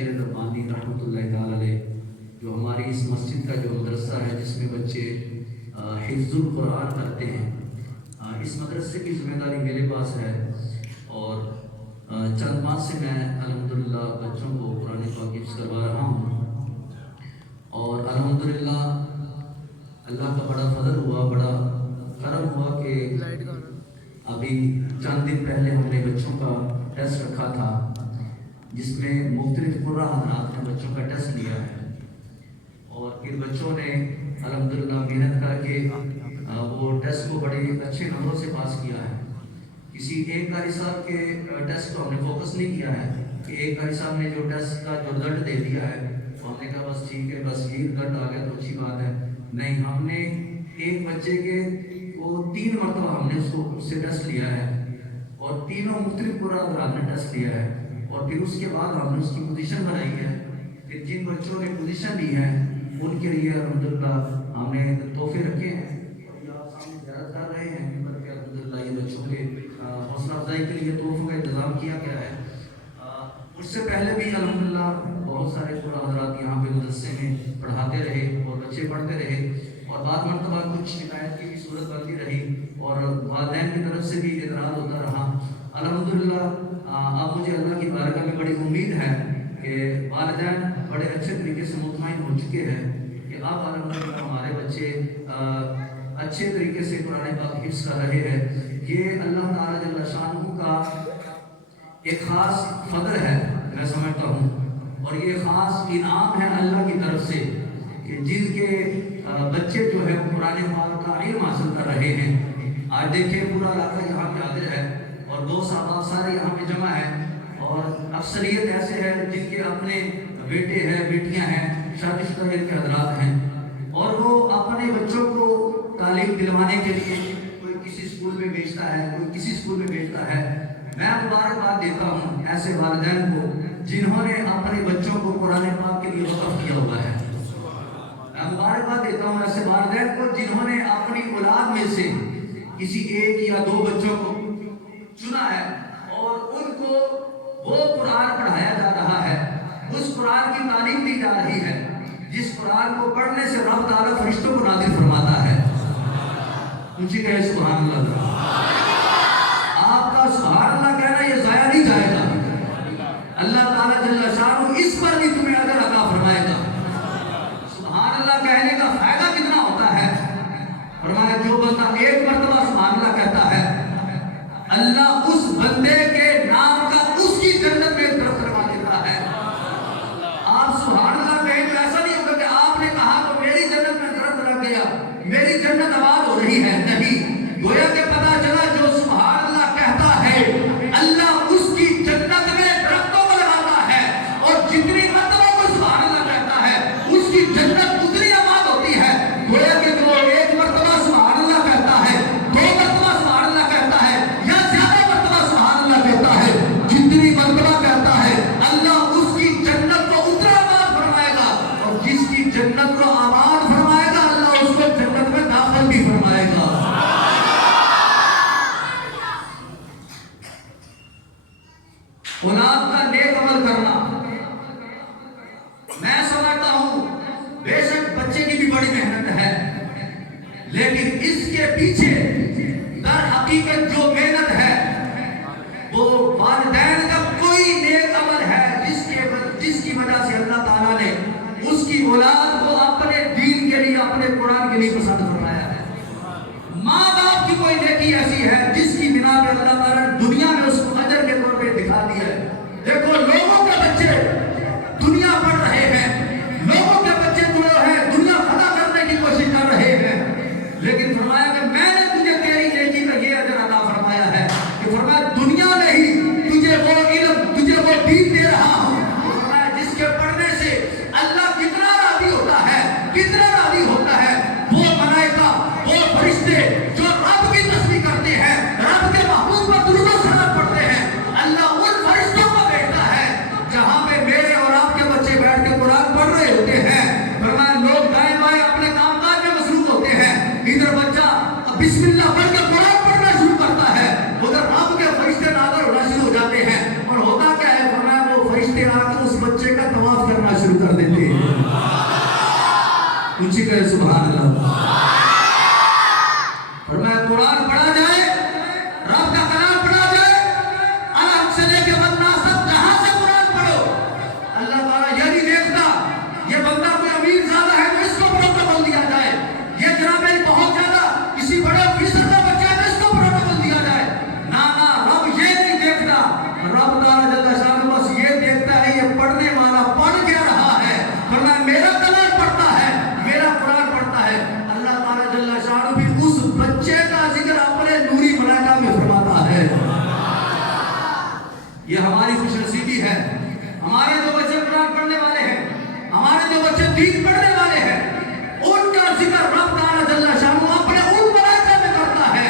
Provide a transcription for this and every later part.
شیر ربانی رحمۃ اللہ تعالی علیہ، جو ہماری اس مسجد کا جو مدرسہ ہے جس میں بچے حفظ القرآن کرتے ہیں، اس مدرسے کی ذمہ داری میرے پاس ہے، اور چند ماہ سے میں الحمدللہ بچوں کو قرآن پاک حفظ کروا رہا ہوں، اور الحمدللہ اللہ کا بڑا فضل ہوا، بڑا کرم ہوا کہ ابھی چند دن پہلے ہم نے بچوں کا ٹیسٹ رکھا تھا، جس میں مختلف قرآ حضرات نے بچوں کا ٹیسٹ لیا ہے، اور پھر بچوں نے الحمدللہ محنت کر کے وہ ٹیسٹ کو بڑے اچھے نمبروں سے پاس کیا ہے۔ کسی ایک قاری صاحب کے ٹیسٹ کو ہم نے فوکس نہیں کیا ہے کہ ایک قاری صاحب نے جو ٹیسٹ کا جو رزلٹ دے دیا ہے تو ہم نے کہا بس ٹھیک ہے، بس یہ رزلٹ آ گیا تو اچھی بات ہے، نہیں، ہم نے ایک بچے کے وہ 3 مرتبہ ہم نے اس سے ٹیسٹ لیا ہے، اور تینوں مختلف قرآن حضرات نے ٹیسٹ لیا ہے، اور پھر اس کے بعد ہم نے اس کی پوزیشن بنائی ہے۔ پھر جن بچوں نے پوزیشن لی ہے ان کے لیے الحمدللہ ہم نے تحفے رکھے ہیں، اور یہ آپ سامنے زیارت کر رہے ہیں کہ الحمدللہ یہ بچوں کے حوصلہ افزائی کے لیے تحفوں کا انتظام کیا گیا ہے۔ اس سے پہلے بھی الحمدللہ بہت سارے قرآن حضرات یہاں پہ مدرسے میں پڑھاتے رہے اور بچے پڑھتے رہے، اور بعض مرتبہ کچھ شکایت کی بھی صورت بنتی رہی، اور والدین کی طرف سے بھی اعتراض ہوتا رہا۔ الحمدللہ اب مجھے اللہ کی بارگاہ میں بڑی امید ہے کہ والدین بڑے اچھے طریقے سے مطمئن ہو چکے ہیں کہ اب الحمدللہ ہمارے بچے اچھے طریقے سے قرآن پاک حفظ کر رہے ہیں۔ یہ اللہ تعالیٰ جل شانہ کا ایک خاص فضل ہے میں سمجھتا ہوں، اور یہ خاص انعام ہے اللہ کی طرف سے کہ جن کے بچے جو ہے قرآن پاک کا علم حاصل کر رہے ہیں۔ آج دیکھیں پورا علاقہ یہاں پہ حاضر ہے، اور دوست احباب سارے یہاں پہ جمع ہیں، اور اکثریت ایسے ہیں جن کے اپنے بیٹے ہیں، بیٹیاں ہیں، شادی شدہ کے حضرات ہیں، اور وہ اپنے بچوں کو تعلیم دلوانے کے لیے کوئی کسی اسکول میں بھیجتا ہے، کوئی کسی اسکول میں بھیجتا ہے۔ میں مبارکباد دیتا ہوں ایسے والدین کو جنہوں نے اپنے بچوں کو قرآن پاک کے لیے وقف کیا ہوا ہے۔ میں مبارکباد دیتا ہوں ایسے والدین کو جنہوں نے اپنی اولاد میں سے کسی 1 یا 2 بچوں کو چنا ہے، اور ان کو وہ قرآن پڑھایا جا رہا ہے، اس قرآن کی تعلیم دی جا رہی ہے جس قرآن کو پڑھنے سے رب تعالیٰ فرشتوں کو نازل فرماتا ہے۔ اونچی کہے سبحان اللہ۔ آپ کا سبحان اللہ کہنا یہ ضائع نہیں جائے گا، اللہ تعالیٰ جل شانہ اس پر بھی تمہیں اجر عطا فرمائے گا۔ سبحان اللہ کہنے کا فائدہ کتنا ہوتا ہے؟ فرمایا جو بندہ 1 مرتبہ سبحان اللہ کہتا ہے، اللہ اس بندے کے نام کا اس کی جنت میں درخت لگا دیتا ہے۔ آپ سبحان اللہ کہیں تو ایسا نہیں ہوگا کہ آپ نے کہا تو میری جنت میں درخت لگ گیا، میری جنت آباد ہو رہی ہے، نہیں، گویا کہ پتا چلا جو سبحان اللہ کہتا ہے اللہ اس کی جنت میں درختوں کو لگاتا ہے، اور جتنی مرتبہ کوئی سبحان اللہ کہتا ہے اس کی جنت اتنی آباد ہوتی ہے۔ گویا کہ جو 1 مرتبہ سبحان اللہ کہتا ہے، 2 مرتبہ سبحان اللہ کہتا ہے، یا زیادہ مرتبہ سبحان اللہ کہتا ہے، جتنی مرتبہ کہتا ہے اللہ اس کی جنت کو اتنا آباد فرمائے گا، اور جس کی جنت کو آباد فرمائے گا اللہ اس کو جنت میں داخل بھی فرمائے گا۔ اولاد کا نیک عمل کرنا، میں سمجھتا ہوں بے شک بچے کی بھی بڑی محنت ہے، لیکن اس کے پیچھے در حقیقت جو محنت ہے وہ والدین کا کوئی نیک عمل ہے جس کی وجہ سے اللہ تعالیٰ نے اس کی اولاد کو اپنے دین کے لیے، اپنے قرآن کے لیے پسند فرمایا ہے۔ ماں باپ کی کوئی نیکی ایسی ہے جس کی بنا پہ اللہ تعالیٰ نے دنیا میں اس کو اجر کے طور پہ دکھا دیا ہے۔ دیکھو لوگوں کے بچے دنیا پڑھ رہے ہیں، لوگوں کے بچے جو ہے دنیا فتح کرنے کی کوشش کر رہے ہیں، لیکن فرمایا کہ میں نے تجھے تیری بچے کا طواف کرنا شروع کر دیتے ہیں. اونچی کہے سبحان اللہ. فرمایا قرآن پڑھا جائے, رب کا کلام پڑھا جائے, الگ سے لے کے بندہ سب جہاں سے قرآن پڑھو, اللہ تعالیٰ یہ نہیں دیکھتا یہ بندہ کوئی امیر زیادہ ہے تو اس کو پروٹوکول دیا جائے, یہ جناب بہت زیادہ کسی بڑے آفیسر کا بچہ ہے تو اس کو پروٹوکول دیا جائے. نا رب یہ نہیں دیکھتا. رب تعالیٰ جل شانہ بس یہ دیکھتا ہے یہ پڑھنے والا پڑھ کیا رہا ہے. فرمایا میرا کلام پڑھتا ہے, میرا قرآن پڑھتا ہے. اللہ تعالیٰ جل شانہ بھی اس بچے کا ذکر اپنے نوری ملائکہ میں فرماتا ہے. یہ ہماری خوش نصیبی ہے. ہمارے جو بچے قرآن پڑھنے والے ہیں, ہمارے جو بچے دین پڑھنے والے ہیں, ان کا ذکر رب تعالیٰ جل شانہ اپنے ان ملائکہ میں کرتا ہے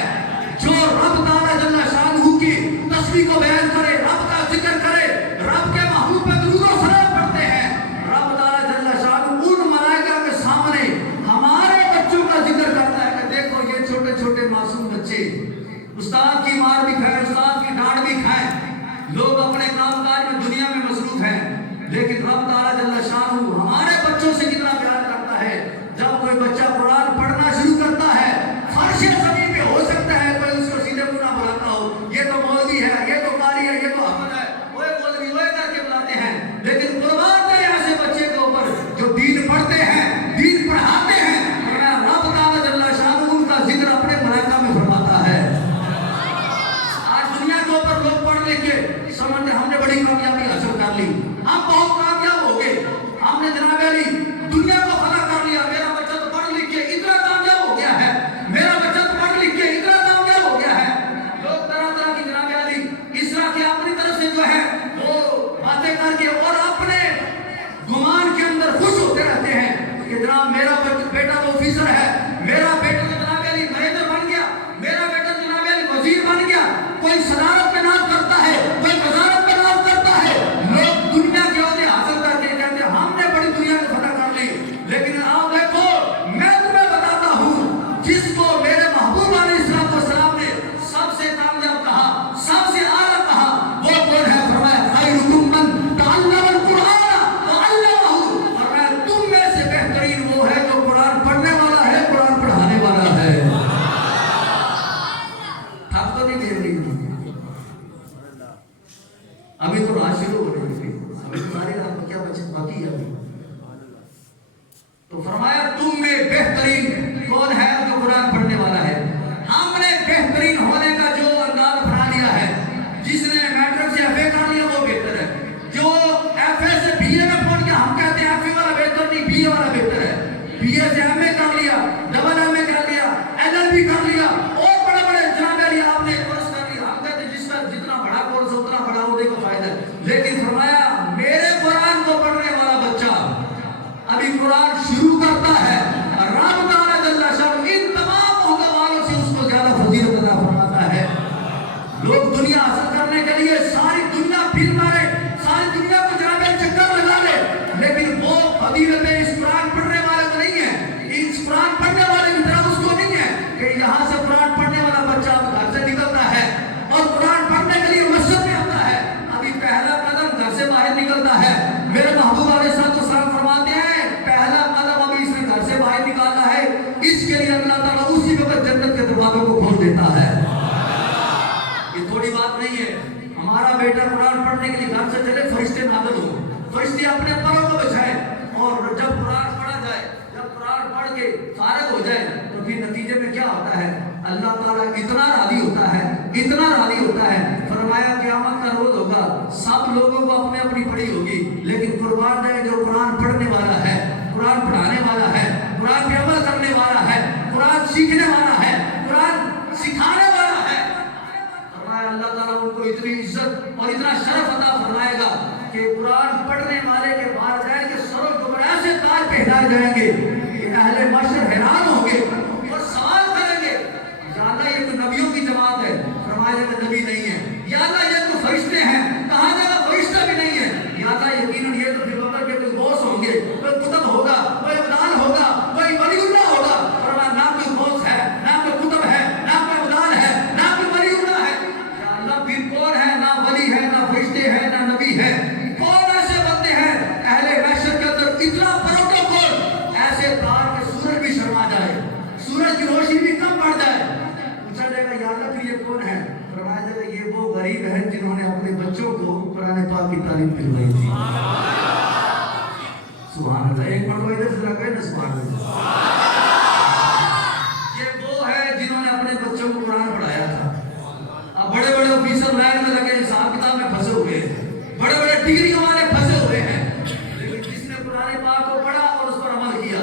جو رب تعالیٰ جل شانہ کی تسبیح کو بیان کرے, رب کا ذکر کرے, رب کے محبوب پہ درود و سلام پڑھتے ہیں. رب تعالیٰ جل شانہ ان ملائکہ کے سامنے ہمارے بچوں کا ذکر کرتا ہے کہ دیکھو یہ چھوٹے چھوٹے معصوم بچے استاد کی مار بھی کھائیں, استاد کی ڈانٹ بھی کھائیں, لوگ اپنے کام کاج میں دنیا میں مصروف ہیں, لیکن رب تعالیٰ جل شانہ ہمارے بچوں سے کتنا پیار کرتا ہے. جب کوئی بچہ قرآن پڑھنا شروع کرتا ہے, فرش زمین پہ ہو سکتا ہے کوئی اس کو سیدھے منہ نہ بلاتا ہو, یہ تو مولوی ہے, یہ تو قاری ہے, یہ تو حافظ ہے, وہ مولوی وہ کر کے بلاتے ہیں. لیکن قربان دے ایسے بچے کے اوپر جو دین پڑھتے ہیں, دین پڑھاتے ہیں. رب تعالیٰ جل شانہ ان کا ذکر اپنے ملائکہ میں فرماتا ہے. آج دنیا کے اوپر لوگ پڑھ لے کے سمجھتے ہم نے بڑی کامیابی حاصل کر لی, ہم بہت کامیاب ہو گئے, ہم نے جناب علی دنیا کو فنا کر لیا, میرا بچہ تو پڑھ لکھ کے اتنا کامیاب ہو گیا ہے, میرا بچہ تو پڑھ لکھ کے اتنا کامیاب ہو گیا ہے. لوگ طرح طرح کی جناب علی اس طرح کی اپنی طرف سے جو ہے وہ باتیں کر کے اور اپنے گمان کے اندر خوش ہوتے رہتے ہیں کہ جناب میرا بیٹا تو آفیسر ہے, میرا بیٹا تو جناب علی مینیجر بن گیا, میرا بیٹا تو جناب علی وزیر بن گیا. کوئی صدارت میں نام کرتا ہے, کوئی وزارت میں نام کرتا ہے. لوگ دنیا کے عہدے حاصل کر کے کہتے ہیں ہم نے بڑی دنیا کو فتح کر لی. لیکن آپ دیکھو میں تمہیں بتاتا ہوں جس کو میرے محبوب علیہ السلام نے سب سے کامیاب کہا, سب سے اعلیٰ کہا, وہ کون ہے؟ فرمایا خیرکم من تعلم القرآن وعلمہ. فرمایا تم میں سے بہترین وہ ہے جو قرآن پڑھنے والا ہے, قرآن پڑھانے والا ہے. تھک تو نہیں دے رہی, ابھی تو رات شروع ہو رہی ہے, ابھی تمہاری رات میں کیا بچت باقی ہے ابھی. تو فرمایا تم میں بہترین کون ہے جو قرآن پڑھنے والا ہے. ہم نے بہترین ہونے کا جو انداز اپنا لیا ہے, جس نے میٹرک سے ایف اے کر لیا وہ بہتر ہے, جو ایف اے سے بی اے میں پہنچ گیا ہم کہتے ہیں ایف اے والا بہتر نہیں, بی اے والا بہتر ہے. بی اے سے ایم اے کر لیا, ڈبل ایم اے کر لیا, ایل ایل بی کر لیا, اور بڑے بڑے جناب علی آپ نے کورس کر لیا. ہم کہتے ہیں جس کا جتنا بڑا کورس اتنا بڑا ہونے کا فائدہ ہے. لیکن فرمایا میرے قرآن کو پڑھنے والا بچہ ابھی قرآن شروع کرتا ہے, رب تعالیٰ جل شانہ ان تمام عہدہ والوں سے اس کو زیادہ فضیلت عطا فرماتا ہے. لوگ دنیا حاصل کرنے کے لیے ساری دنیا پھر مارے, ساری دنیا کو جناب چکر لگا لے, لیکن وہ فضیلتیں اس قرآن پڑھنے والے کو نہیں ہے, اس قرآن پڑھنے والے کی طرح اس کو نہیں ہے کہ یہاں سے قرآن پڑھنے والا بچہ گھر سے نکلتا ہے اور قرآن پڑھنے کے لیے مسجد میں آتا ہے, ابھی پہلا قدم گھر سے باہر نکلتا ہے. میرے محبوب علیہ السلام فرماتے ہیں پہلا قدم ابھی اس نے گھر سے باہر نکالا ہے, اس کے لیے اللہ تعالیٰ اسی وقت جنت کے دروازوں کو کھول دیتا ہے. یہ تھوڑی بات نہیں ہے. ہمارا بیٹا قرآن پڑھنے کے لیے گھر سے چلے, فرشتے نازل ہوں, فرشتے اپنے پروں کو بچھائیں, اور جب قرآن پڑھا جائے, جب قرآن پڑھ کے فارغ ہو جائے تو پھر نتیجے میں کیا ہوتا ہے, اللہ تعالیٰ اتنا راضی ہوتا ہے, اتنا راضی ہوتا ہے. فرمایا قیامت کا روز ہوگا, سب لوگوں کو اپنے اپنی پڑھی ہوگی, لیکن قربان جائے جو قرآن پڑھنے والا ہے, قرآن پڑھانے والا ہے, قرآن پہ عمل کرنے والا ہے, قرآن سیکھنے والا ہے, قرآن سکھانے والا ہے. فرمایا اللہ تعالیٰ ان کو اتنی عزت اور اتنا شرف عطا فرمائے گا کہ قرآن پڑھنے والے کے باہر جائیں گے, سروں کے اوپر ایسے تاج پہنائے جائیں گے کہ اہل محشر حیران ہوں گے اور سوال کریں گے یا اللہ یہ تو نبیوں کی جماعت ہے. فرمایا کہ نبی نہیں ہے. یا اللہ یہ تو فرشتے ہیں. کہاں جگہ فرشتہ بھی نہیں ہے. یا اللہ یقیناً یہ تو پھر بکر کے کوئی غوث ہوں گے, کوئی قطب ہوگا, کوئی ابدال ہوگا, کوئی ولی اللہ ہوگا. فرمایا نہ کوئی غوث ہے, نہ کوئی قطب ہے, نہ کوئی ابدال ہے, نہ کوئی ولی اللہ ہے. یا اللہ پھر کون ہے؟ نہ ولی ہے, نہ فرشتے ہیں, نہ نبی ہے. کون ایسے بندے ہیں یہ وہ غریب ہیں جنہوں نے اپنے بچوں کو قرآن پاک کی تعلیم دلوائی تھی. سبحان اللہ. ایک مرتبہ ادھر سے لگا ہے نا سبحان اللہ. یہ وہ ہے جنہوں نے اپنے بچوں کو قرآن پڑھایا تھا. اب بڑے بڑے آفیسر لائن میں لگے حساب کتاب میں پھنسے ہوئے ہیں, بڑے بڑے ڈگری والے پھنسے ہوئے ہیں, لیکن جس نے قرآن پاک کو پڑھا اور اس پر عمل کیا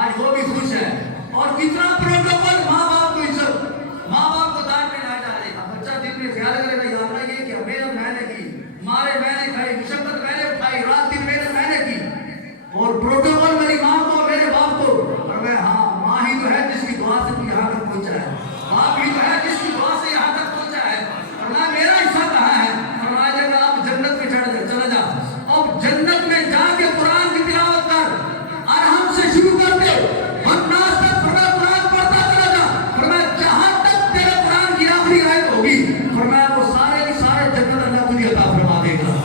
آج وہ بھی خوش ہے. اور کتنا پروٹوکول, ماں باپ کو عزت, ماں باپ کو دان میں نہ ڈالے. بچہ دل میں خیال کرے گا یا اللہ یہ کہ محنت میں نے کی, مارے میں نے کھائی, مشقت میں نے اٹھائی, رات دن محنت میں نے کی, اور پروٹوکول میری ماں کو میرے باپ کو. اور میں ہاں ماں ہی تو ہے جس کی دعا سے یہاں تک پہنچا ہے, باپ ہی تو ہے جس کی دعا سے یہاں تک پہنچا ہے. اور میں میرا حصہ کہاں ہے؟ اور آ جائے گا آپ جنت میں چلا جا. اب جنت میں جا کے قرآن کی تلاوت کر, ارحم سے شروع کر دے, بناس تک قرآن پڑھتا چلا جا. اور میں جہاں تک تیرے قرآن کی آخری آیت ہوگی, اور میں وہ سارے کی سارے جنت اللہ تجھے عطا فرما دے گا.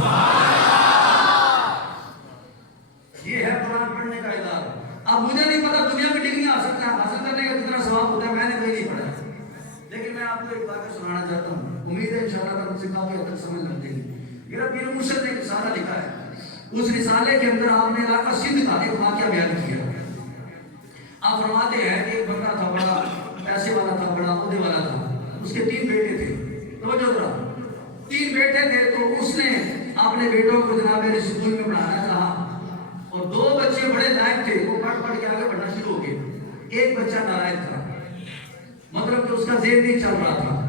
یہ ہے قرآن پڑھنے کا ادارہ. اب مجھے نہیں پتا دنیا میں ڈگریاں حاصل کرنے کا کتنا ثواب ہوتا ہے, میں نے کوئی نہیں پڑھا, لیکن میں آپ کو ایک واقعہ سنانا چاہتا ہوں. امید ہے انشاءاللہ آپ مجھے کافی حد تک سمجھ لگ جائے گی. میرا پیر مرشد نے ایک رسالہ لکھا ہے, اس رسالے کے اندر آپ نے علاقہ سندھ کا ایک واقعہ بیان کیا. آپ فرماتے ہیں کہ ایک بندہ تھا, بڑا پیسے والا تھا, بڑا عہدے والا تھا, اس کے 3 بیٹے تھے. توجہ ذرا, 3 بیٹے تھے, تو اس نے اپنے بیٹوں کو جناب اسکول میں پڑھانا چاہا, اور 2 بچے بڑے لائق تھے, وہ پڑھ کے آگے بڑھنا شروع ہو گئے. ایک بچہ نالائق تھا, مطلب کہ اس کا ذہن نہیں چل رہا تھا.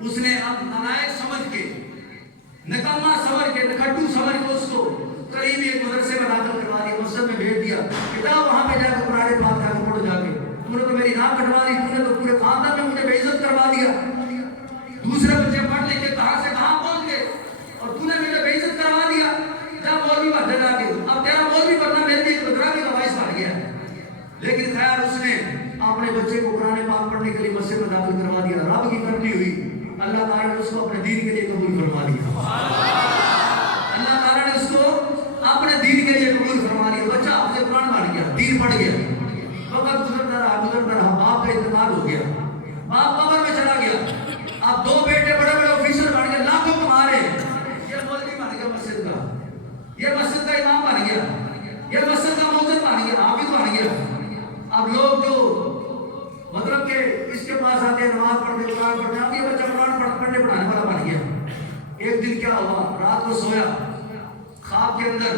اس نے اب نالائق سمجھ کے, نکما سمجھ کے, نکھٹو سمجھ کے اس کو قریبی ایک مدرسے میں داخل کروا دیا, مسجد میں بھیج دیا. بیٹا وہاں پہ جا کے قرآن پاک جا کے پڑھ جا کے, تم نے تو میری ناک کٹوا دی, تم نے تو پورے خاندان میں مجھے بے عزت کروا دیا. دوسرے بچے پڑھ لکھ کے کہاں سے کہاں پہنچ گئے, اور تم نے مجھے بے عزت کروا دیا. جب مولوی بن جا کے, اب تیرا مولوی بننا میرے لیے بدرامی کا باعث بن گیا. لیکن خیر اس نے اپنے بچے کو قرآن پاک پڑھنے کے لیے مسجد میں داخل کروا دیا. رب کی کرنی ہوئی, اللہ تعالیٰ نے اس کو اپنے دین کے لیے قبول فرما لیا. اللہ تعالیٰ نے اس کو اپنے دین کے لیے قبول فرما لیا. بچہ حافظ قرآن بن گیا, دین پڑھ گیا. وقت گزرتا رہا, باپ کا انتقال ہو گیا, باپ قبر میں چلا گیا. اب 2 بیٹے بڑے بڑے آفیسر بن گئے, لاکھوں کما رہے. یہ مولوی بن گیا مسجد کا, یہ مسجد کا امام بن گیا, یہ مسجد کا مؤذن بن گیا, حافظ بن گیا. اب لوگ جو مطلب کہ اس کے پاس آتے ہیں نماز پڑھتے, قرآن پڑھتے, اب یہ بچہ قرآن پڑھنے پڑھانے والا بن گیا. ایک دن کیا ہوا, رات کو سویا, خواب کے اندر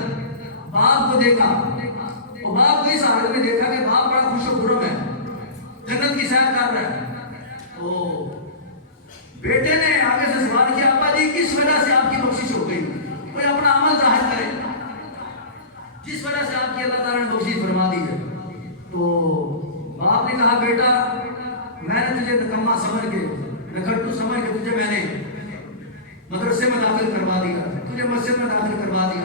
باپ کو دیکھا, اور باپ کو اس حالت میں دیکھا کہ باپ بڑا خوش و خرم ہے, جنت کی سیر کر رہا ہے. تو بیٹے نے آگے سے سوال کیا, ابا جی کس وجہ سے آپ کی بخشش ہو گئی, کوئی اپنا عمل ظاہر کرے, جس وجہ سے آپ کی اللہ تعالیٰ نے بخشش فرما دی ہے. تو باپ نے کہا, بیٹا میں نے تجھے نکما سمجھ کے, نکھٹو سمجھ کے تجھے میں نے مدرسے میں داخل کروا دیا, تجھے مسجد میں داخل کروا دیا.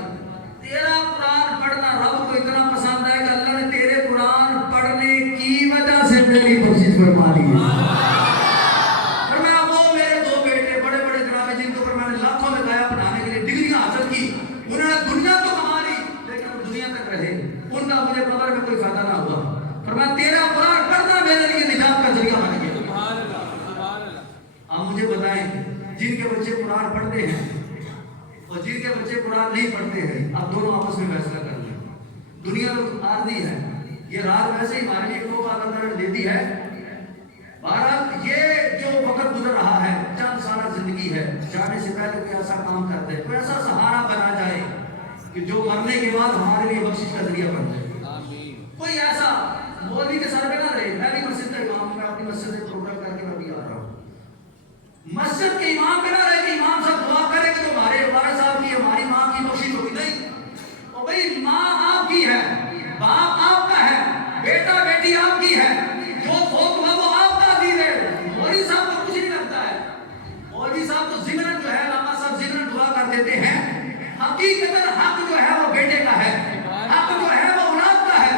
تیرا قرآن پڑھنا رب کو اتنا پسند ہے کہ اللہ نے تیرے قرآن پڑھنے کی وجہ سے میری بخشش فرما دی ہے. اور میں وہ میرے 2 بیٹے بڑے بڑے جناب جن کے اوپر میں نے لاکھوں لگایا پڑھانے کے لیے, ڈگریاں حاصل کی, انہوں نے دنیا تو کما لی, لیکن وہ دنیا تک رہے, ان کا مجھے قبر میں کوئی فائدہ نہ ہوا. فرمایا تیرا قرآن پڑھنا میرے لیے نجات کا ذریعہ بن گیا. آپ مجھے بتائیں, جن کے بچے قرآن پڑھتے ہیں اور جن کے بچے قرآن نہیں پڑھتے ہیں, آپ دونوں آپس میں فیصلہ کر لیں. دنیا تو عارضی ہے, یہ رات ویسے ہی ہمارے لیے کو اللہ تعالیٰ نے دیتی ہے. بہرحال یہ جو وقت گزر رہا ہے, چند سالہ زندگی ہے, جانے سے پہلے کوئی ایسا کام کرتے ہیں, کوئی ایسا سہارا بنا جائے کہ جو مرنے کے بعد ہمارے لیے بخشش کا ذریعہ بن جائے. کوئی ایسا مولوی کے سر پہ نہ رہے, میں بھی مسجد کا امام ہوں, میں اپنی مسجد سے پروگرام کر کے میں بھی آ رہا ہوں. مسجد کے امام پہ نہ رہے کہ امام صاحب دعا کرے کہ تمہارے والد صاحب کی, ہماری ماں کی بخشش ہوگی. نہیں, اور بھائی ماں آپ کی ہے, باپ آپ کا ہے, بیٹا بیٹی آپ کی ہے, جو فوت ہوا وہ آپ کا عزیز ہے. مولوی صاحب کو کچھ نہیں لگتا ہے. مولوی صاحب کو ضمن جو ہے, علامہ صاحب ضمن دعا کر دیتے ہیں. حقیقت حق جو ہے وہ بیٹے کا ہے, حق جو ہے وہ اولاد کا ہے.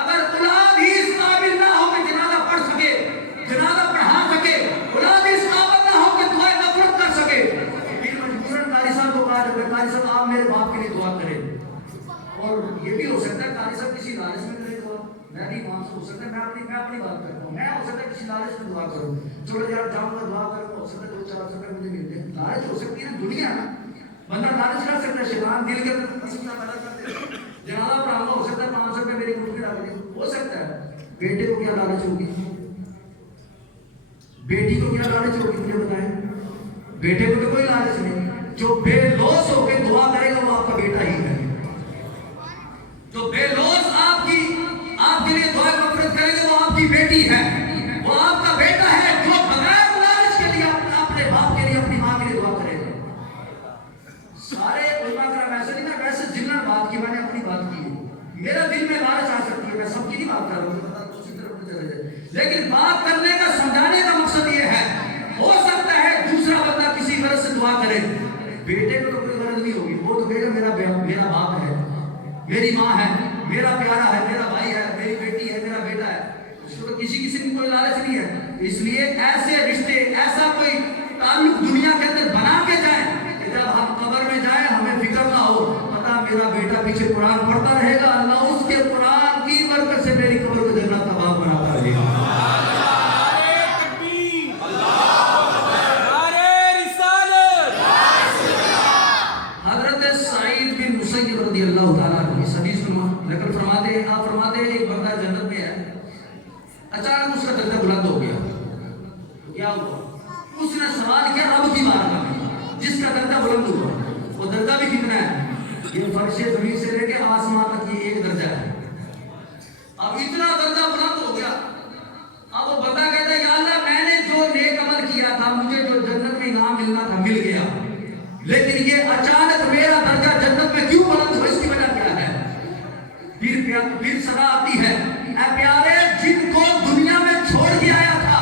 اگر اولاد ہی اس قابل نہ ہو کہ جنازہ پڑھ سکے, جنازہ پڑھا سکے, اولاد اس قابل نہ ہو کہ دعائیں نفرت کر سکے, پھر مجبوراً قاری صاحب کو کہا جائے, قاری صاحب آپ میرے باپ کے لیے دعا کریں. اور یہ بھی ہو سکتا ہے قاری صاحب کسی لالچ میں کرے دعا, میں بھی وہاں سے ہو سکتا ہے, میں اپنی بات کرتا ہوں, میں ہو سکتا ہے کسی لالچ میں دعا کروں, چلو یار جاؤں گا دعا کروں, سکتا ہے 2-4 روپے مجھے مل جائے. لالچ ہو سکتی ہے نا دنیا. بندہ لالچ کر سکتا ہے, شیطان دل کے اندر وسوسہ پیدا کر دے. جناب پڑھاؤں ہو سکتا ہے 500 روپے میری گھٹ میں ڈال دے, ہو سکتا ہے. بیٹے کو کیا لالچ ہوگی, بیٹی کو کیا لالچ ہوگی, مجھے بتائیں. بیٹے کو تو کوئی لالچ نہیں. جو بے لوث ہو کے دعا کرے گا وہ آپ کا بیٹا ہی ہے. جو بے لوث آپ کے لیے دعا مغفرت کرے گا وہ آپ کی بیٹی ہے, وہ آپ کا بیٹا ہے. جو بغیر لالچ کے لیے اپنے باپ کے لیے, اپنی ماں کے لیے دعا کرے گا. سارے علماء کرام ایسے نہیں, میں ویسے جنرل بات کی, میں نے اپنی بات کی ہے. میرا دل میں لالچ آ سکتی ہے, میں سب کی نہیں بات کر رہا ہوں, لیکن بات کرنے کا سمجھانے کا مقصد یہ ہے. ہو سکتا ہے دوسرا بندہ کسی غرض سے دعا کرے, بیٹے کو تو کوئی غرض نہیں ہوگی, وہ تو کہے گا میرا باپ ہے, میری ماں ہے, میرا پیارا ہے, میرا بھائی ہے, میری بیٹی ہے, میرا بیٹا ہے. اس کو تو کسی کی کوئی لالچ نہیں ہے. اس لیے ایسے رشتے, ایسا کوئی تعلق دنیا کے اندر بنا کے جائیں کہ جب ہم قبر میں جائیں ہمیں فکر نہ ہو, پتا میرا بیٹا پیچھے قرآن پڑھتا رہے گا, اللہ اس کے قرآن کی برکت سے میری قبر کو جنت کا باغ بناتا رہے گا. رضی اللہ تعالیٰ عنہ اس حدیث کو نقل فرماتے ہیں, آپ فرماتے ہیں ایک بندہ جنت میں ہے, اچانک اس کا درجہ بلند ہو گیا. تو کیا ہوا, اس نے سوال کیا رب کی بارگاہ میں جس کا درجہ بلند ہوا, وہ درجہ بھی کتنا ہے, یہ فرش زمین سے لے کے آسمان تک یہ ایک درجہ ہے. اب اتنا درجہ بلند ہو گیا, اب وہ بندہ کہتا ہے یا اللہ میں نے جو نیک عمل کیا تھا, مجھے جو جنت میں انعام ملنا تھا مل گیا, لیکن یہ اچانک میرا درجہ جنت میں کیوں بلند ہوا, اس کی وجہ کیا ہے. پھر صدا آتی ہے, اے پیارے جن کو دنیا میں چھوڑ کے آیا تھا,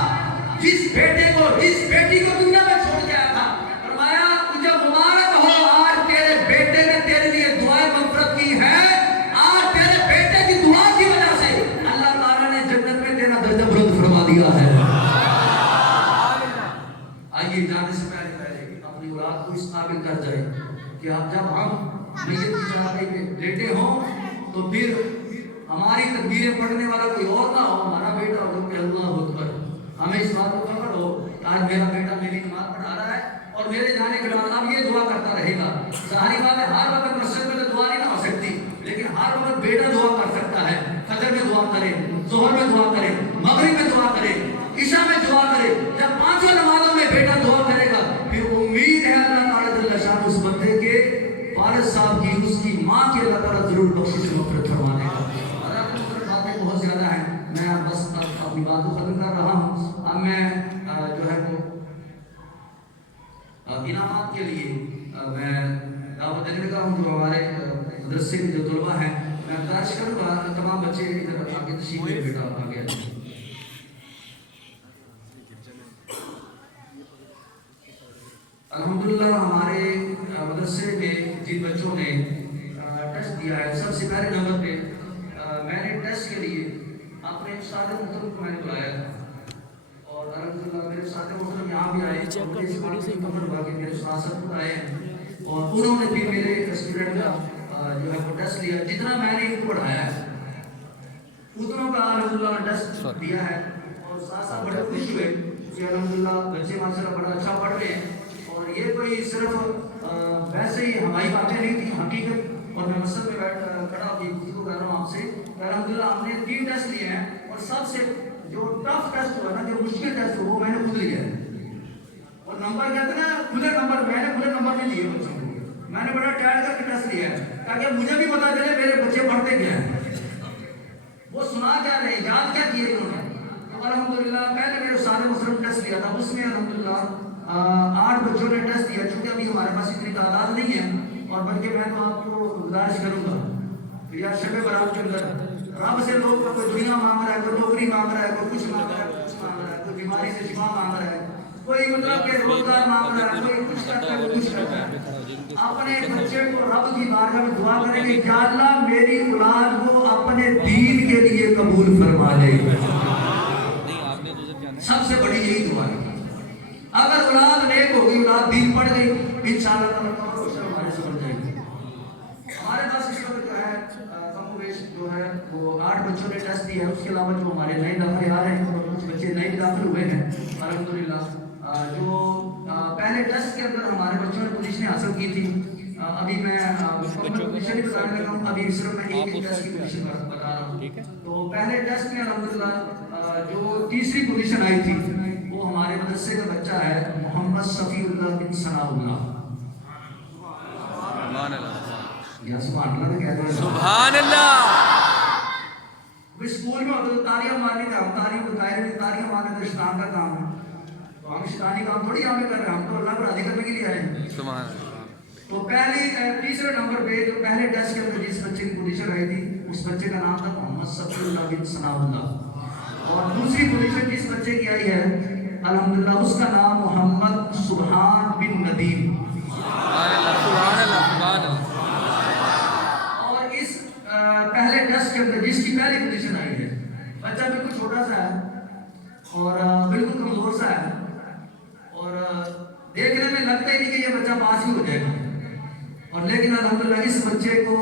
جس بیٹے کو جس بیٹی کو دنیا میں چھوڑ کے آیا تھا, فرمایا تجھے مبارک ہو, آج تیرے بیٹے نے تیرے لیے دعائیں مغفرت کی ہے, آج تیرے بیٹے کی دعا کی وجہ سے اللہ تعالیٰ نے جنت میں تیرا درجہ بلند فرما دیا ہے. آئیے جانے سے پہلے اپنی اولاد کو اس قابل کر جائے کہ آپ جب ہم میت کی چڑھائی پہ لیٹے ہوں تو پھر ہماری تکبیریں پڑھنے والا کوئی اور نہ ہو, ہمارا بیٹا ہو کہ اللہ اکبر. ہمیں اس بات کو خبر ہو کہ آج میرا بیٹا میری نماز پڑھا رہا ہے اور میرے جانے کے بعد اب یہ دعا کرتا رہے گا. ظاہری بات ہے ہر وقت مسجد میں دعا نہیں ہو سکتی, لیکن ہر وقت بیٹا دعا کر سکتا ہے. فجر میں دعا کرے, ظہر میں دعا کرے, مغرب میں دعا کرے, عشاء میں دعا کرے. جب پانچوں نمازوں میں بیٹا دعا کرے گا, پھر امید ہے اللہ تعالیٰ جل شان اس بندے کے والد صاحب کی, اس کی ماں کی اللہ تعالیٰ ضرور بخشش مغفرت فرما دے گا. اور آپ کو باتیں بہت زیادہ ہیں, میں بس اپنی بات کو ختم کر رہا ہوں. اب میں جو ہے وہ انعامات کے لیے میں دعوت دینے لگا ہوں. جو ہمارے مدرسے کے جو طلباء ہیں, میں گزارش کروں گا تمام بچے ادھر آگے تشریف لے, بیٹا آگے. الحمدللہ ہمارے مدرسے میں جن بچوں نے ٹیسٹ دیا ہے, سب سے پہلے نمبر پہ میں نے ٹیسٹ کے لیے اپنے استاد محترم کو میں نے بلایا تھا, اور الحمدللہ میرے استاد محترم یہاں بھی آئے, اور مجھے اس بات کی خبر ہوا کہ میرے استاد سب خود آئے ہیں, اور انہوں نے بھی میرے اسٹوڈنٹ کا جو ہے وہ ٹیسٹ لیا. جتنا میں نے ان کو پڑھایا ہے اتنوں کا الحمدللہ ٹیسٹ دیا ہے, اور ساتھ ساتھ بڑے خوش ہوئے کہ الحمدللہ بچے ماشاءاللہ بڑا اچھا پڑھ رہے ہیں. اور یہ کوئی صرف ویسے ہی ہماری باتیں نہیں تھی, حقیقت. اور میں مسجد میں بیٹھ کھڑا ہو کے گفتگو کر رہا ہوں آپ سے. الحمدللہ ہم نے 3 ٹیسٹ لیے ہیں, اور سب سے جو ٹف ٹیسٹ ہوا نا, جو مشکل ٹیسٹ ہوا, وہ میں نے خود لیا ہے. اور نمبر کہتے ہیں نا کھلے نمبر, میں نے کھلے نمبر نہیں دیے بچوں کو, میں نے بڑا ٹائٹ کر کے ٹیسٹ لیا ہے تاکہ مجھے بھی پتا چلے میرے بچے پڑھتے کیا ہیں, وہ سنا کیا رہے, یاد کیا کیے انہوں نے. تو الحمدللہ پہلے میرے استاد محترم ٹیسٹ لیا تھا, اس میں الحمدللہ 8 بچوں نے ٹیسٹ دیا. چونکہ ابھی ہمارے پاس اتنی تعداد نہیں ہے, اور بلکہ میں تو آپ کو گزارش کروں گا کہ یار شب برات کے اندر رب سے لوگ کوئی دنیا مانگ رہا ہے, کوئی نوکری مانگ رہا ہے, کوئی کچھ مانگ رہا ہے, کچھ مانگ رہا ہے, کوئی بیماری سے شفا مانگ رہا ہے, کوئی مطلب کہ روزگار مانگ رہا ہے, کوئی کچھ کرتا ہے, کوئی کچھ کرتا ہے. اپنے بچے کو رب کی بارگاہ میں دعا کریں گے, یا اللہ میری اولاد کو اپنے دین کے لیے قبول فرما لے. سب سے بڑی یہی دعا ہے. اگر اولاد نیک ہوگی, اولاد دین پڑھ گئی, انشاءاللہ ہمارے سمجھ جائیں گے. ہمارے پاس اس وقت جو ہے کم و بیش جو ہے وہ 8 بچوں نے ٹیسٹ دیا ہے. اس کے علاوہ جو ہمارے نئے داخلے آ رہے ہیں, اور کچھ بچے نئے داخل ہوئے ہیں الحمدللہ, جو پہلے ٹیسٹ کے اندر ہمارے بچوں نے پوزیشنیں حاصل کی تھی. ابھی میں پوزیشن بتانے لگا ہوں. ابھی صرف میں ایک ٹیسٹ کی پوزیشن بتا رہا ہوں. تو پہلے ٹیسٹ میں الحمدللہ جو تیسری پوزیشن آئی تھی وہ ہمارے مدرسے کا بچہ ہے محمد صفی اللہ بن ثناء اللہ. سبحان اللہ. یا سبحان اللہ تو کہتے ہیں سبحان اللہ. وہ اسکول میں ہوتا تو تالیاں مارنے کا تالیاں مارنے تو شیطان کا کام ہے. تو ہم شیطانی کام تھوڑی یہاں پہ کر رہے ہیں, ہم تو اللہ کو راضی کرنے کے لیے آئے ہیں. سبحان اللہ. تو تیسرے نمبر پہ جو پہلے ٹیسٹ کے اندر جس بچے کی پوزیشن آئی تھی اس بچے کا نام تھا محمد صفی اللہ بن ثناء اللہ. اور دوسری پوزیشن جس بچے کی آئی ہے الحمدللہ اس کا نام محمد سبحان بن ندیم. سبحان اللہ. سبحان اللہ. سبحان اللہ. اور اس پہلے ٹیسٹ کے اندر جس کی پہلی پوزیشن آئی ہے بچہ بالکل چھوٹا سا ہے اور بالکل کمزور سا ہے اور دیکھنے میں لگتا ہی نہیں کہ یہ بچہ پاس ہی ہو جائے گا. اور لیکن الحمدللہ اس بچے کو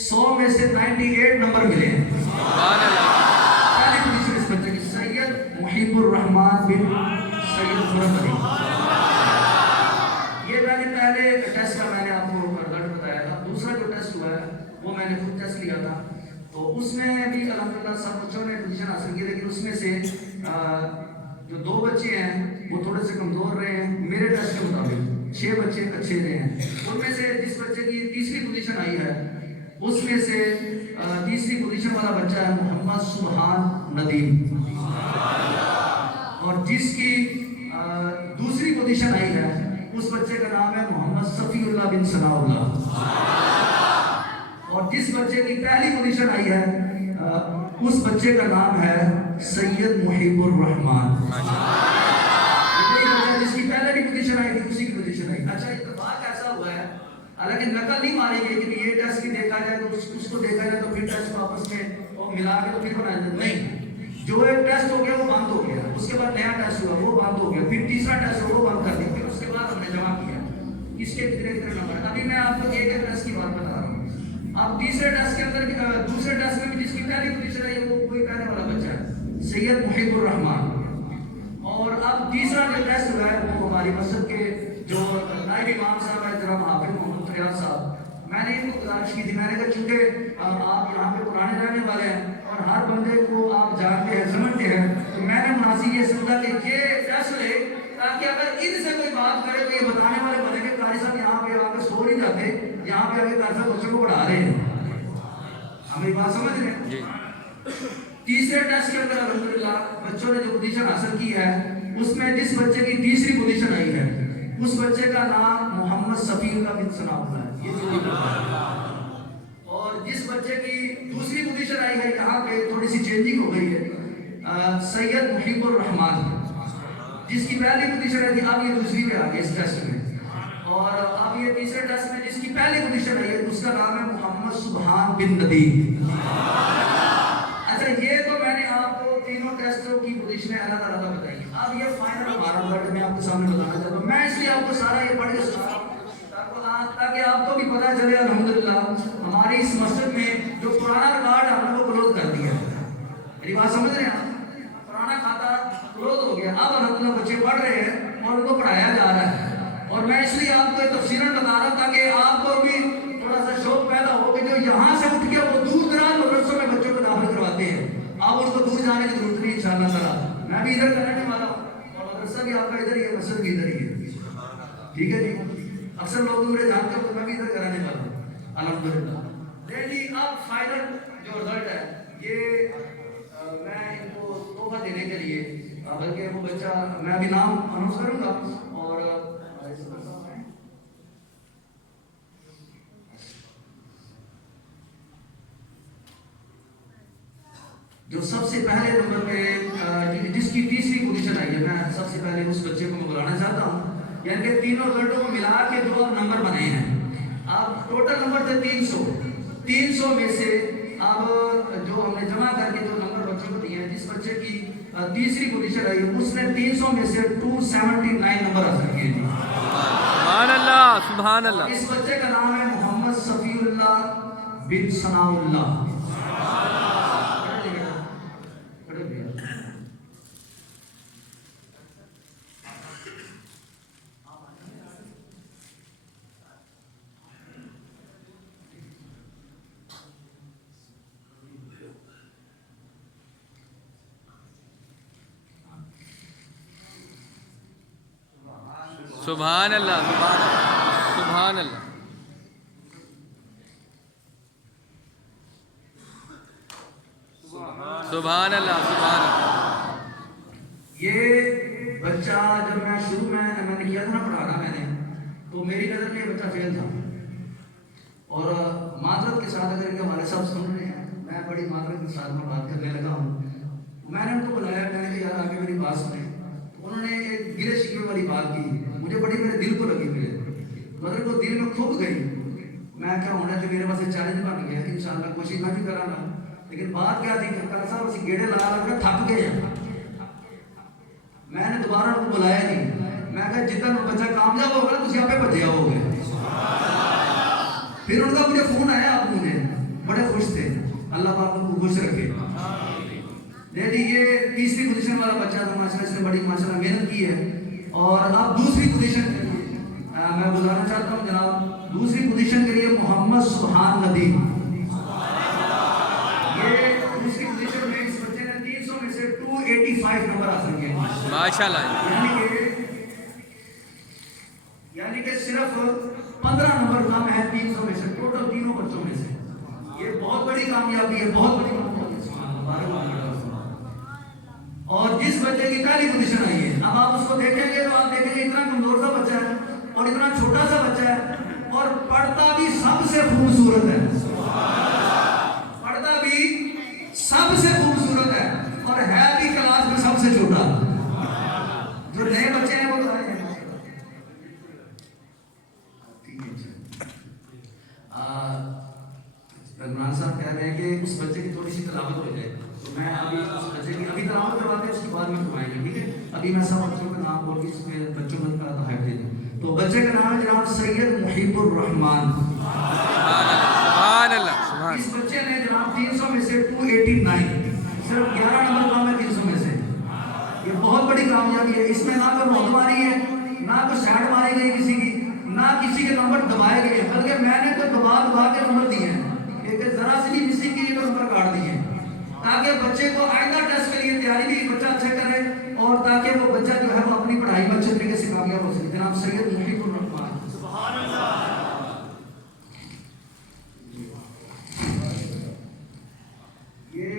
100 میں سے 98 نمبر ملے ہیں. سبحان اللہ. پہلی پوزیشن اس بچے کی سید محب الرحمان بن سید فرمدی. یہ میں نے پہلے ٹیسٹ کا میں نے آپ کو رزلٹ بتایا تھا. دوسرا جو ٹیسٹ ہوا ہے وہ میں نے خود ٹیسٹ لیا تھا. تو اس میں بھی الحمدللہ سب بچوں نے پوزیشن حاصل کی, لیکن اس میں سے جو 2 بچے ہیں وہ تھوڑے سے کمزور رہے ہیں. میرے ٹیسٹ کے مطابق 6 بچے اچھے رہے ہیں. ان میں سے جس بچے کی تیسری پوزیشن آئی ہے اس میں سے تیسری پوزیشن والا بچہ ہے محمد سبحان ندیم. اور جس کی دوسری پوزیشن آئی ہے اس بچے کا نام ہے محمد صفی اللہ بن ثناء اللہ. اور جس بچے کی پہلی پوزیشن آئی ہے اس بچے کا نام ہے سید محب الرحمان. جس کی پہلے بھی پوزیشن آئی تھی اسی کی پوزیشن آئی. اچھا اتفاق ایسا ہوا ہے, حالانکہ نقل نہیں ماری گئی کہ یہ ٹیسٹ کی دیکھا جائے تو اس کو دیکھا جائے تو پھر ٹیسٹ واپس میں ملا کے تو پھر بنایا جائے. نہیں, جو ایک ٹیسٹ ہو گیا وہ بند ہو گیا, اس کے بعد نیا ٹیسٹ ہوا وہ بند ہو گیا, پھر تیسرا ٹیسٹ ہوا وہ بند کر دیا, پھر اس کے بعد ہم نے جمع کیا اس کے کتنے نمبر. ابھی میں آپ کو ایک ٹیسٹ کی بات بتا رہا ہوں. اب تیسرے ٹیسٹ کے اندر دوسرے ٹیسٹ میں بھی جس کی پہلی پوزیشن ہے وہ کوئی پہلے والا بچہ ہے سید محب الرحمان. اور اب تیسرا جو ٹیسٹ ہوا ہے وہ ہماری مسجد کے جو نائب امام صاحب ہیں جناب حافظ محمد فیاض صاحب, میں نے ان کو گزارش کی تھی. میں نے کہا چونکہ آپ یہاں پہ پرانے رہنے والے ہیں اور ہر بندے کو آپ جانتے ہیں سمجھتے ہیں, تو میں نے مناسب یہ سمجھا کہ یہ ٹیسٹ لے تاکہ اگر ان سے کوئی بات کرے تو یہ بتانے والے بنے کہ قاری صاحب یہاں پہ آ کے سو نہیں جاتے, یہاں پہ آ کے قاری صاحب بچوں کو پڑھا رہے ہیں. ہماری بات سمجھ رہے ہیں. تیسرے ٹیسٹ کے اندر الحمدللہ بچوں نے جو پوزیشن حاصل کی ہے اس میں جس بچے کی تیسری پوزیشن آئی ہے اس بچے کا نام محمد صفی اللہ بن ثناء اللہ ہے. اور جس بچے کی دوسری پوزیشن آئی ہے یہاں پہ تھوڑی سی چینجنگ ہو گئی ہے, سید محب الرحمان. جس کی پہلی پوزیشن آئی تھی اب یہ دوسری پہ آ گئی اس ٹیسٹ میں, اور اب یہ تیسرے ٹیسٹ میں جس کی پہلی پوزیشن آئی ہے اس کا نام ہے محمد سبحان بن ندیم. اچھا یہ تو میں نے آپ کو تینوں ٹیسٹوں کی پوزیشنیں الگ الگ بتائی. اب یہ فائنل ہمارا ورڈ میں آپ کے سامنے بتانا چاہتا ہوں. میں اس لیے آپ کو سارا یہ پڑھ کے سنا رہا ہوں تاکہ آپ کو بھی پتہ چلے الحمدللہ ہماری اس مسجد میں جو پرانا ریکارڈ ہم نے وہ کلوز کر دیا ہے. میری بات سمجھ رہے ہیں آپ, پرانا کھاتا کلوز ہو گیا. اب الحمدللہ بچے پڑھ رہے ہیں اور ان کو پڑھایا جا رہا ہے. اور میں اس لیے آپ کو تفصیلاً بتا رہا ہوں تاکہ آپ کو بھی تھوڑا سا شوق پیدا ہو کہ جو یہاں سے اٹھ کے وہ دور دراز مدرسوں میں بچوں کو داخل کرواتے ہیں, آپ اس کو دور جانے کی ضرورت نہیں انشاءاللہ تعالیٰ. میں بھی ادھر کرنے والا ہوں اور مدرسہ بھی آپ کا ادھر ہی ہے, مسجد بھی ادھر ہی ہے. ٹھیک ہے جی, اکثر لوگ مجھے جانتے ہیں تو میں بھی ادھر کرانے والا ہوں الحمدللہ. لیکن اب فائنل جو رزلٹ ہے یہ میں ان کو تحفہ دینے کے لیے, بلکہ وہ بچہ میں ابھی نام اناؤنس کروں گا اور جو سب سے پہلے نمبر پہ جس کی تیسری پوزیشن آئی ہے, میں سب سے پہلے اس بچے کو میں بلانا چاہتا ہوں. یعنی کہ تینوں رزلٹوں کو ملا کے جو نمبر بنے ہیں, اب ٹوٹل نمبر تھے 300 میں سے اب جو ہم نے جمع کر کے جو نمبر بچوں کو دیے ہیں, جس بچے کی تیسری پوزیشن آئی ہے اس نے 300 میں سے 279 نمبر حاصل کیے تھے. سبحان اللہ. سبحان اللہ. اس بچے کا نام ہے محمد صفی اللہ بن ثناء اللہ. سبحان اللہ سبحان اللہ سبحان اللہ سبحان اللہ. یہ بچہ جب میں شروع میں نے کیا تھا نا پڑھانا میں نے، تو میری نظر میں یہ بچہ فیل تھا. اور معذرت کے ساتھ اگر ان کے والد صاحب سن رہے ہیں، میں بڑی معذرت کے ساتھ میں بات کرنے لگا ہوں. میں نے ان کو بلایا، میں نے کہا یار آگے میری بات سنیں. انہوں نے ایک گرے شکوے والی بات کی، مجھے بڑی میرے دل کو لگی، مگر وہ دل میں کھپ گئی. میں کیا ہونا تو میرے پاس چیلنج بن گیا، انشاءاللہ کوشش میں بھی کروں گا. لیکن بات کیا تھی کہ کل صاحب اسی گیڑے لا کے تھک گئے ہیں. میں نے دوبارہ ان کو بلایا نہیں. میں کہا جتنا بچہ کامیاب ہوگا نا تسی آپے بھجے آؤ گے. پھر ان کا مجھے فون آیا، آپ مجھے بڑے خوش تھے. اللہ پاک ان کو خوش رکھے. دیکھیے یہ تیسری پوزیشن والا بچہ تھا، ماشاءاللہ اس نے بڑی ماشاءاللہ محنت کی ہے. اور اب دوسری پوزیشن کے لیے میں بلانا چاہتا ہوں جناب، دوسری پوزیشن کے لیے محمد سبحان ندیم. یہ دوسری پوزیشن میں اس بچے نے 300 میں سے 285 نمبر حاصل کیے ماشاءاللہ. یعنی کہ صرف 15 نمبر کم ہے 300 میں سے، ٹوٹل تینوں بچوں میں سے. یہ بہت بڑی کامیابی ہے، بہت بڑی کامیابی. اور جس بچے کی پہلی پوزیشن آئی ہے، اب آپ اس کو دیکھیں گے تو آپ دیکھیں گے اتنا کمزور سا بچہ ہے اور اتنا چھوٹا سا بچہ ہے، اور پڑھتا بھی سب سے خوبصورت ہے. پڑھتا بھی سب سے خوبصورت ہے اور ہے بھی کلاس میں سب سے چھوٹا. جو نئے بچے ہیں وہ عمران صاحب کہہ رہے ہیں کہ اس بچے کی تھوڑی سی تلاوت ہو جائے. تو میں ابھی اس بچے کی ابھی تلاوت کرواتے ہیں، اس کے بعد میں فرمائیں گے، ٹھیک ہے؟ ابھی میں سب بچوں کا نام بول کے اس میں بچوں کا تحائف دے دوں. تو بچے کا نام ہے جناب سید محب الرحمان. سبحان اللہ. اس بچے نے جناب 300 میں سے 289، صرف 11 نمبر کم ہے 300 میں سے. یہ بہت بڑی کامیابی ہے. اس میں نہ کوئی موت ماری ہے، نہ کوئی سیٹ ماری گئی کسی کی، نہ کسی کے نمبر دبائے گئے، بلکہ میں نے کوئی دبا کے نمبر دیے ہیں. ایک ذرا سی بھی مسنگ کی تو نمبر کاٹ دیے تاکہ بچے کو آئندہ ٹیسٹ کے لیے تیاری بھی بچہ اچھا کرے اور تاکہ وہ بچہ جو ہے وہ اپنی پڑھائی میں اچھے طریقے سے کامیاب ہو سکے. جناب سید محب الرحمان. سبحان اللہ. یہ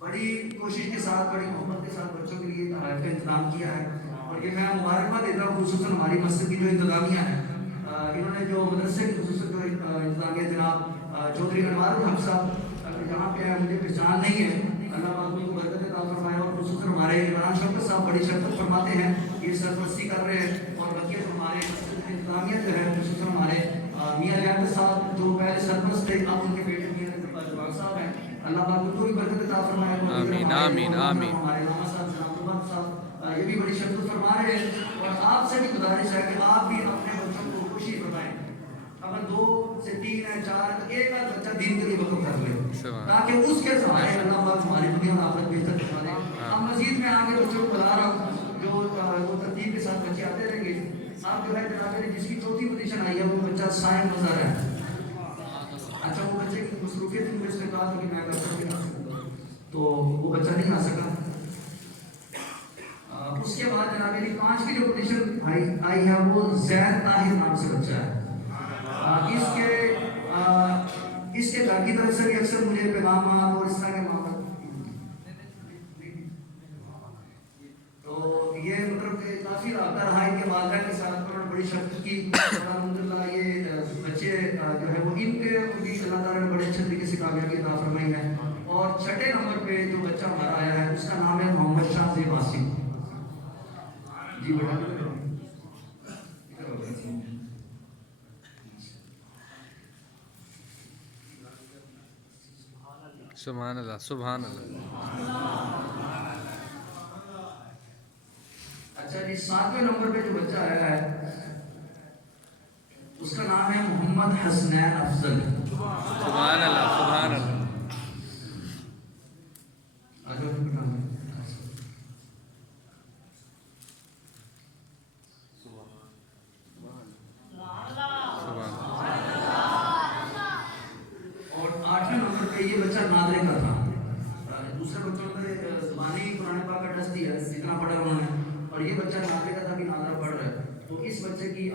بڑی کوشش کے ساتھ، بڑی محبت کے ساتھ بچوں کے لیے تحائف کا انتظام کیا ہے. اور یہ میں مبارکباد دیتا ہوں خصوصاً ہماری مسجد کی جو انتظامیہ ہے. انہوں نے جو مدرسے کی خصوصاً جو انتظامیہ جناب چودھری انوار الحق صاحب جہاں پہ مجھے پہچان نہیں ہے، اللہ پاک ان کو برکت عطا فرمائے. اور خصوصاً ہمارے عمران شوکت صاحب بڑی شرکت فرماتے ہیں، یہ سرپرستی کر رہے ہیں. اور بقیہ ہمارے مسجد کی انتظامیہ جو ہے خصوصاً ہمارے میاں لیاقت صاحب جو پہلے سرپرست تھے، اب ان کے بیٹے میاں جوان صاحب ہیں. اللہ پاک ان کو بھی برکت عطا فرمائے. آمین آمین آمین. ہمارے علامہ صاحب جناب محمد صاحب یہ بھی بڑی شرکت فرما رہے ہیں. اور آپ سے بھی گزارش ہے کہ آپ بھی اپنے بچوں کو خوشی فرمائیں. اگر 2 سے 3 ہے 4 تو ایک آدھ بچہ دین کے لیے وقف کر لے تاکہ اس کے سوائے اللہ پاک ہماری دنیا اور آخرت بہتر کروا دے. اب مزید میں آگے بچوں کو بلا رہا ہوں جو وہ ترتیب کے ساتھ بچے آتے رہیں گے. آپ جو ہے جناب جس کی چوتھی پوزیشن آئی ہے وہ بچہ سائن مظہر ہے. اچھا وہ بچے کی مصروفیت مجھے اس نے کہا تھا کہ میں اگر سب کے آ سکتا تو وہ بچہ نہیں آ سکا. اس کے بعد جناب میری 5 کی جو پوزیشن آئی ہے وہ زید طاہر نام سے بچہ ہے. اس کے گھر کی طرف سے بھی اکثر مجھے پیغامات اور اس طرح کے معاملات، تو یہ مطلب کافی رابطہ رہا ان کے والدہ کے ساتھ. انہوں نے بڑی شفقت کی. الحمدللہ یہ بچے جو ہے وہ ان کے بھی اللہ تعالیٰ نے بڑے اچھے طریقے سے کامیابی عطا فرمائی ہے. اور 6 نمبر پہ جو بچہ ہمارا آیا ہے اس کا نام ہے محمد شاہ زیب آصف. جی بیٹا سبحان اللہ سبحان اللہ. اچھا جی 7ویں نمبر پہ جو بچہ آیا ہے اس کا نام ہے محمد حسنین افضل. سبحان اللہ سبحان اللہ. اور 8ویں نمبر پہ یہ بچہ نادرے کا تھا. دوسرے بچوں نے زبانی قرآن پاک کا ٹیسٹ دیا، جتنا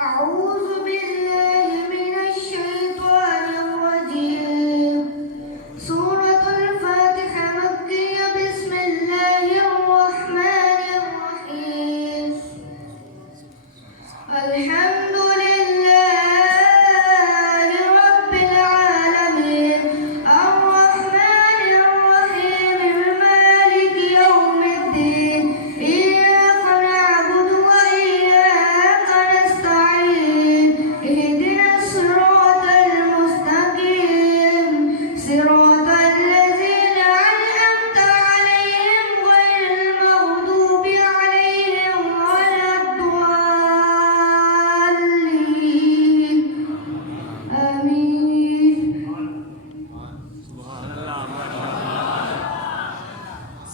أعوذ بالله من الشيطان الرجيم. سورة الفاتحة مكية. بسم الله الرحمن الرحيم. الحمد لله رب العالمين الرحمن الرحيم مالك يوم الدين إياك نعبد وإياك نستعين اهدنا الصراط المستقيم صراط الذين أنعمت عليهم غير المغضوب عليهم ولا الضالين آمين.